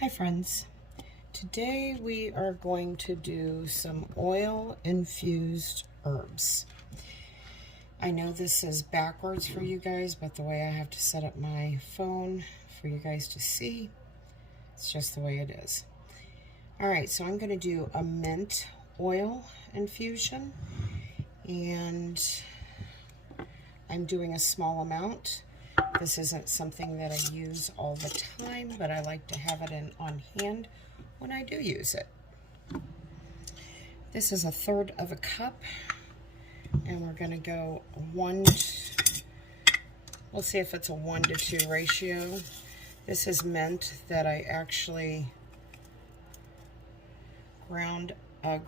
Hi friends, today we are going to do some oil infused herbs. I know this is backwards for you guys, but the way I have to set up my phone for you guys to see, it's just the way it is. Alright, so I'm going to do a mint oil infusion, and I'm doing a small amount. This isn't something that I use all the time, but I like to have it on hand when I do use it. This is 1/3 of a cup, and we're going to go we'll see if it's a 1-to-2 ratio. This is mint that I actually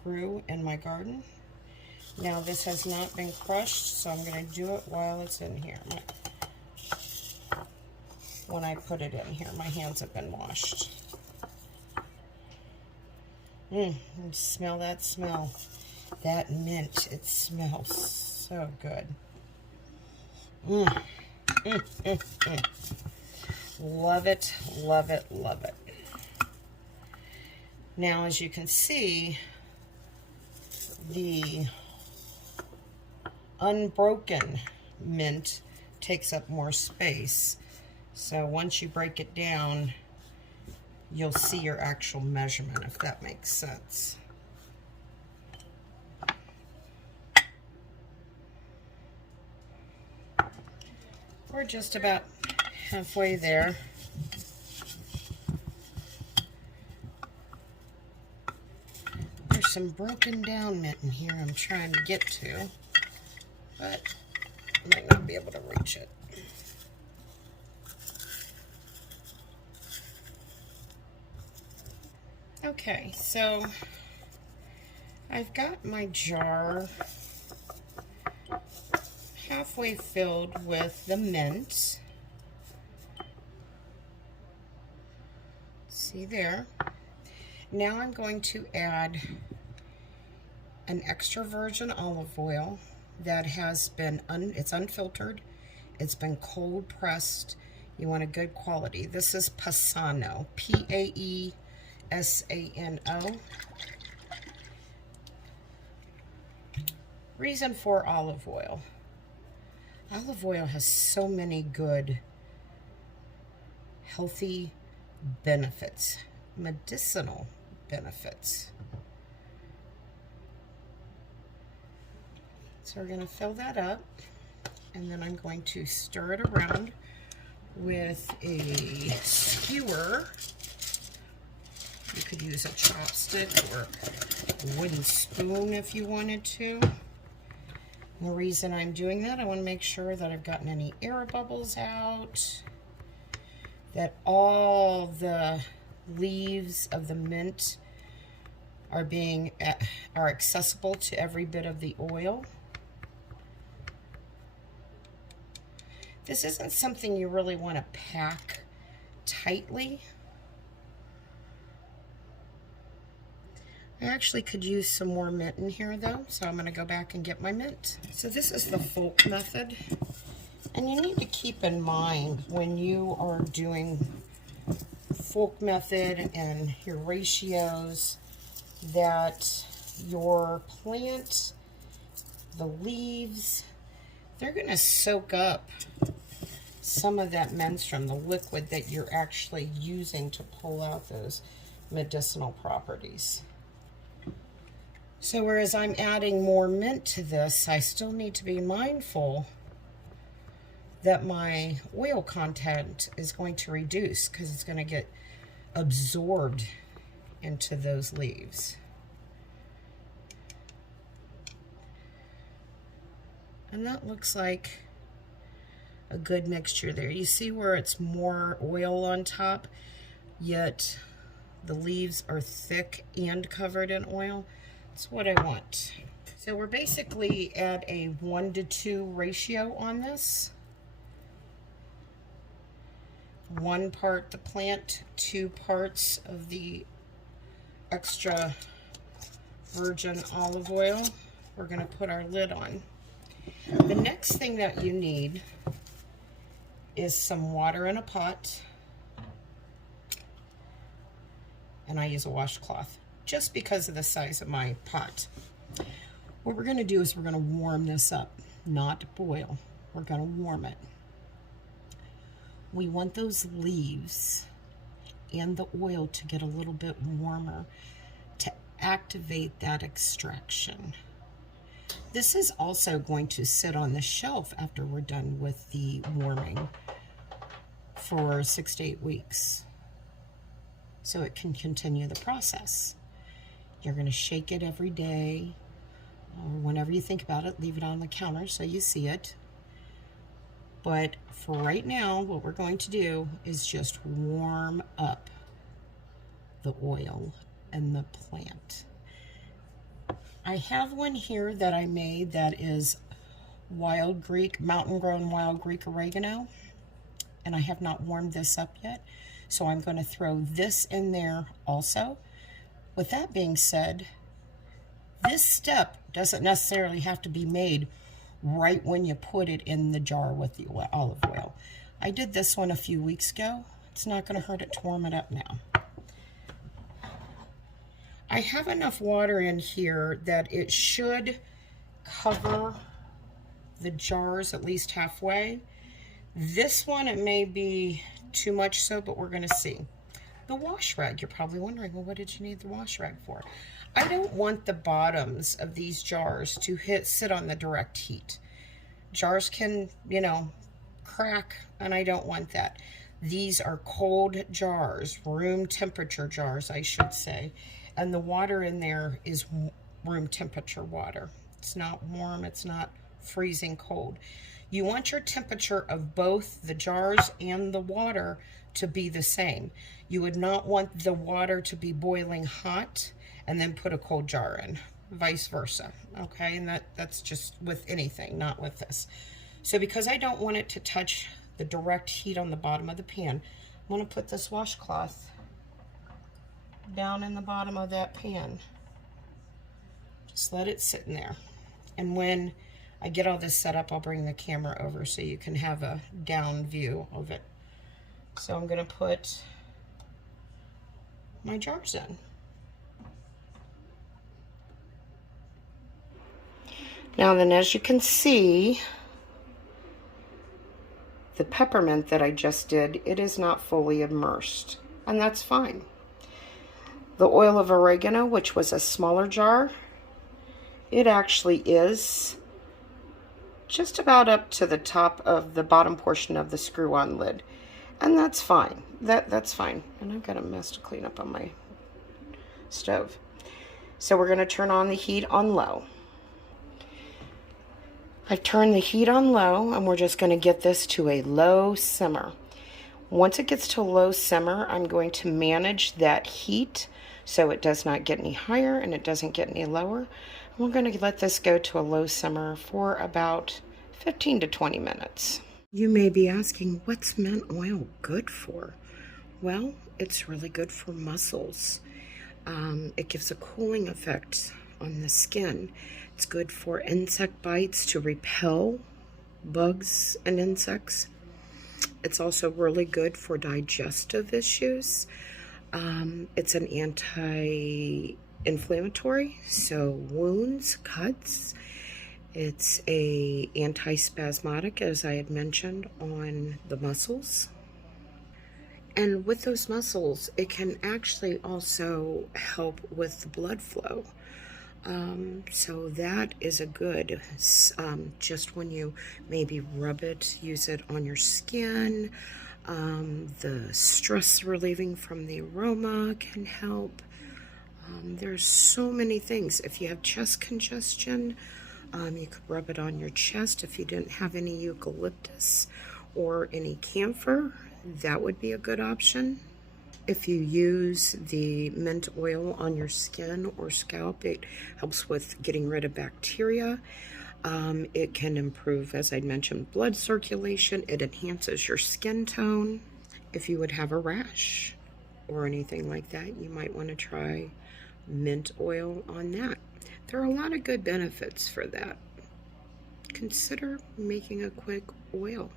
grew in my garden. Now this has not been crushed, so I'm going to do it while it's in here. When I put it in here, my hands have been washed. Smell that smell. That mint, it smells so good. Love it, love it, love it. Now, as you can see, the unbroken mint takes up more space. So once you break it down, you'll see your actual measurement, if that makes sense. We're just about halfway there. There's some broken down mint in here I'm trying to get to, but I might not be able to reach it. Okay, so I've got my jar halfway filled with the mint. See there? Now I'm going to add an extra virgin olive oil that has been, it's unfiltered, it's been cold pressed. You want a good quality. This is Paesano, Paesano. Reason for olive oil. Olive oil has so many good, healthy benefits, medicinal benefits. So we're going to fill that up, and then I'm going to stir it around with a skewer. You could use a chopstick or a wooden spoon if you wanted to. And the reason I'm doing that, I want to make sure that I've gotten any air bubbles out, that all the leaves of the mint are accessible to every bit of the oil. This isn't something you really want to pack tightly. I actually could use some more mint in here though, so I'm going to go back and get my mint. So this is the Folk method, and you need to keep in mind when you are doing Folk method and your ratios that your plant, the leaves, they're going to soak up some of that menstruum, the liquid that you're actually using to pull out those medicinal properties. So whereas I'm adding more mint to this, I still need to be mindful that my oil content is going to reduce because it's going to get absorbed into those leaves. And that looks like a good mixture there. You see where it's more oil on top, yet the leaves are thick and covered in oil? That's what I want. So we're basically at a 1-to-2 ratio on this. 1 part the plant, 2 parts of the extra virgin olive oil. We're going to put our lid on. The next thing that you need is some water in a pot. and I use a washcloth just because of the size of my pot. What we're going to do is we're going to warm this up, not boil. We're going to warm it. We want those leaves and the oil to get a little bit warmer to activate that extraction. This is also going to sit on the shelf after we're done with the warming for 6 to 8 weeks, so it can continue the process. You're going to shake it every day, or whenever you think about it, leave it on the counter so you see it. But for right now, what we're going to do is just warm up the oil and the plant. I have one here that I made that is wild Greek, mountain grown wild Greek oregano, and I have not warmed this up yet, so I'm going to throw this in there also. With that being said, this step doesn't necessarily have to be made right when you put it in the jar with the olive oil. I did this one a few weeks ago. It's not going to hurt it to warm it up now. I have enough water in here that it should cover the jars at least halfway. This one, it may be too much so, but we're going to see. The wash rag, you're probably wondering, well, what did you need the wash rag for? I don't want the bottoms of these jars to sit on the direct heat. Jars can, you know, crack, and I don't want that. These are cold jars, room temperature jars, I should say. And the water in there is room temperature water. It's not warm, it's not freezing cold. You want your temperature of both the jars and the water to be the same. You would not want the water to be boiling hot and then put a cold jar in, vice versa, okay? And that's just with anything, not with this. So because I don't want it to touch the direct heat on the bottom of the pan, I'm gonna put this washcloth down in the bottom of that pan. Just let it sit in there. And when I get all this set up, I'll bring the camera over so you can have a down view of it. So I'm gonna put my jars in. Now then, as you can see, the peppermint that I just did, it is not fully immersed, and that's fine. The oil of oregano, which was a smaller jar, it actually is just about up to the top of the bottom portion of the screw-on lid, and that's fine. That's fine. And I've got a mess to clean up on my stove. So we're going to turn on the heat on low. I've turned the heat on low, and we're just going to get this to a low simmer. Once it gets to a low simmer, I'm going to manage that heat so it does not get any higher and it doesn't get any lower. We're going to let this go to a low simmer for about 15 to 20 minutes. You may be asking, what's mint oil good for? Well, it's really good for muscles. It gives a cooling effect on the skin. It's good for insect bites to repel bugs and insects. It's also really good for digestive issues. It's an anti-inflammatory, so wounds, cuts. It's a anti-spasmodic, as I had mentioned, on the muscles. And with those muscles, it can actually also help with the blood flow. So that is a good, just when you maybe rub it, use it on your skin. The stress relieving from the aroma can help. There's so many things. If you have chest congestion, you could rub it on your chest. If you didn't have any eucalyptus or any camphor, that would be a good option. If you use the mint oil on your skin or scalp, it helps with getting rid of bacteria. It can improve, as I mentioned, blood circulation. It enhances your skin tone. If you would have a rash or anything like that, you might want to try mint oil on that. There are a lot of good benefits for that. Consider making a quick oil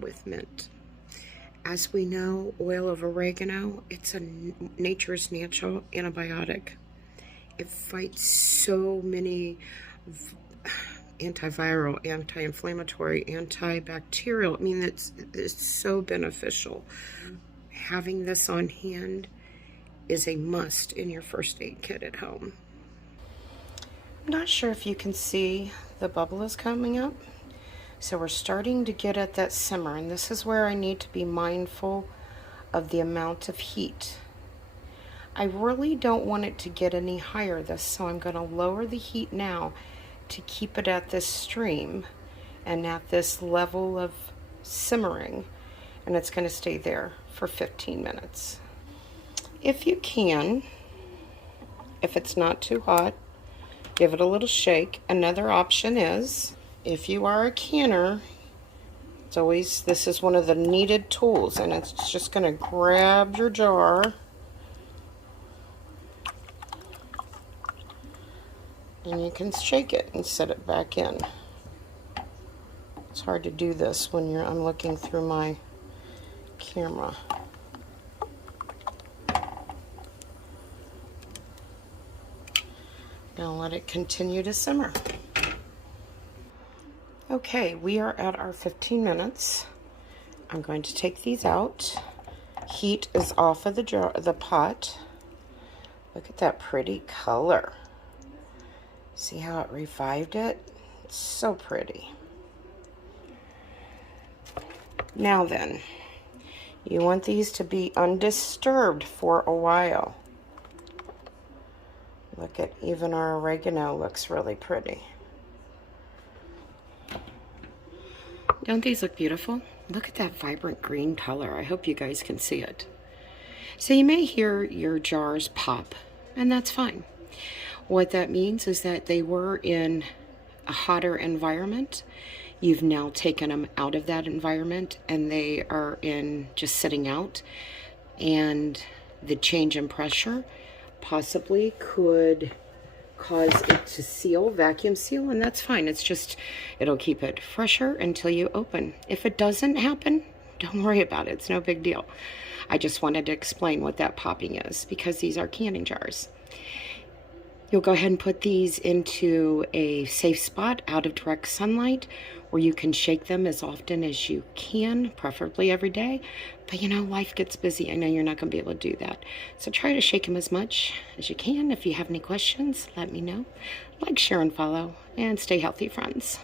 with mint. As we know, oil of oregano, it's a nature's natural antibiotic. It fights so many antiviral, anti-inflammatory, antibacterial. I mean, it's so beneficial. Having this on hand is a must in your first aid kit at home. I'm not sure if you can see the bubble is coming up. So we're starting to get at that simmer, and this is where I need to be mindful of the amount of heat. I really don't want it to get any higher this, so I'm going to lower the heat now to keep it at this stream and at this level of simmering, and it's going to stay there for 15 minutes. If you can, if it's not too hot, give it a little shake. Another option is, if you are a canner, this is one of the needed tools, and it's just going to grab your jar and you can shake it and set it back in. It's hard to do this when I'm looking through my camera. Now let it continue to simmer. Okay, we are at our 15 minutes. I'm going to take these out. Heat is off of the pot. Look at that pretty color. See how it revived it? It's so pretty. Now then, you want these to be undisturbed for a while. Look at, even our oregano looks really pretty. Don't these look beautiful? Look at that vibrant green color. I hope you guys can see it. So you may hear your jars pop, and that's fine. What that means is that they were in a hotter environment. You've now taken them out of that environment, and they are just sitting out. And the change in pressure possibly could cause it to vacuum seal, and that's fine. It'll keep it fresher until you open. If it doesn't happen, don't worry about it. It's no big deal. I just wanted to explain what that popping is, because these are canning jars. You'll go ahead and put these into a safe spot out of direct sunlight, where you can shake them as often as you can, preferably every day. But life gets busy. I know you're not going to be able to do that. So try to shake them as much as you can. If you have any questions, let me know. Like, share, and follow, and stay healthy, friends.